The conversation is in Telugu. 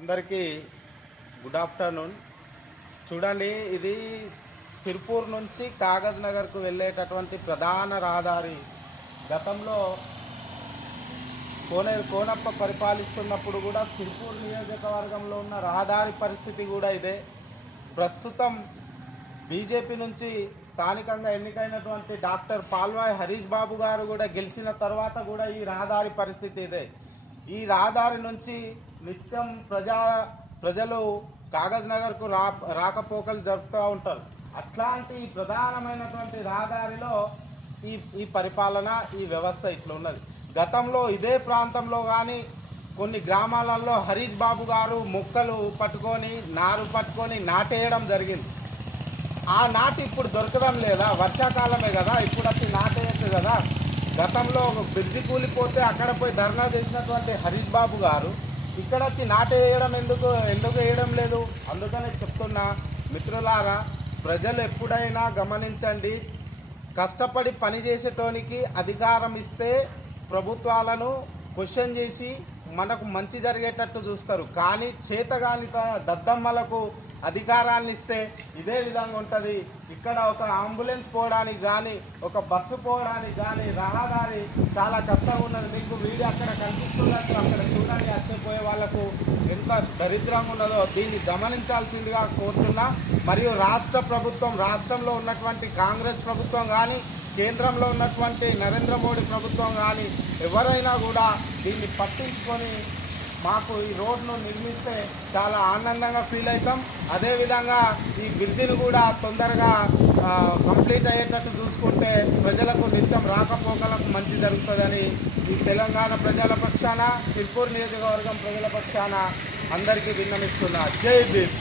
అందరికీ గుడ్ ఆఫ్టర్నూన్. చూడండి, ఇది సిర్పూర్ నుంచి కాగజ్ నగర్కు వెళ్ళేటటువంటి ప్రధాన రహదారి. గతంలో కోనప్ప పరిపాలిస్తున్నప్పుడు కూడా సిర్పూర్ నియోజకవర్గంలో ఉన్న రహదారి పరిస్థితి కూడా ఇదే. ప్రస్తుతం బీజేపీ నుంచి స్థానికంగా ఎన్నికైనటువంటి డాక్టర్ పాల్వాయి హరీష్ బాబు గారు కూడా గెలిచిన తర్వాత కూడా ఈ రహదారి పరిస్థితి ఇదే. ఈ రహదారి నుంచి నిత్యం ప్రజలు కాగజ్ నగర్కు రాకపోకలు జరుపుతూ ఉంటారు. అట్లాంటి ప్రధానమైనటువంటి రహదారిలో ఈ పరిపాలన, ఈ వ్యవస్థ ఇట్లా ఉన్నది. గతంలో ఇదే ప్రాంతంలో కానీ కొన్ని గ్రామాలలో హరీష్ బాబు గారు మొక్కలు పట్టుకొని నారు పట్టుకొని నాటేయడం జరిగింది. ఆ నాటు ఇప్పుడు దొరకడం లేదా? వర్షాకాలమే కదా, ఇప్పుడు వచ్చి నాటేయచ్చు కదా. గతంలో ఒక బ్రిడ్జి కూలిపోతే అక్కడ పోయి ధర్నా చేసినటువంటి హరీష్ బాబు గారు ఇక్కడ వచ్చి నాటేయడం ఎందుకు వేయడం లేదు? అందుకనే చెప్తున్నా మిత్రులారా, ప్రజలు ఎప్పుడైనా గమనించండి, కష్టపడి పనిచేసేటోనికి అధికారం ఇస్తే ప్రభుత్వాలను క్వశ్చన్ చేసి మనకు మంచి జరిగేటట్టు చూస్తారు. కానీ చేతగాని దద్దమ్మలకు అధికారాన్ని ఇస్తే ఇదే విధంగా ఉంటుంది. ఇక్కడ ఒక అంబులెన్స్ పోవడానికి కానీ, ఒక బస్సు పోవడానికి కానీ రహదారి చాలా కష్టంగా ఉన్నది. మీకు వీడియో అక్కడ కనిపిస్తున్నట్టు అక్కడ చూడండి, వచ్చిపోయే వాళ్ళకు ఎంత దరిద్రంగా ఉన్నదో దీన్ని గమనించాల్సిందిగా కోరుతున్నా. మరియు రాష్ట్ర ప్రభుత్వం, రాష్ట్రంలో ఉన్నటువంటి కాంగ్రెస్ ప్రభుత్వం కానీ, కేంద్రంలో ఉన్నటువంటి నరేంద్ర మోడీ ప్రభుత్వం కానీ ఎవరైనా కూడా దీన్ని పట్టించుకొని మాకు ఈ రోడ్ను నిర్మిస్తే చాలా ఆనందంగా ఫీల్ అవుతాం. అదేవిధంగా ఈ బ్రిడ్జిని కూడా తొందరగా కంప్లీట్ అయ్యేటట్టు చూసుకుంటే ప్రజలకు నిత్యం రాకపోకలకు మంచి జరుగుతుందని ఈ తెలంగాణ ప్రజల పక్షాన, సిర్పూర్ నియోజకవర్గం ప్రజల పక్షాన అందరికీ విన్నవిస్తున్నా. జై భీమ్.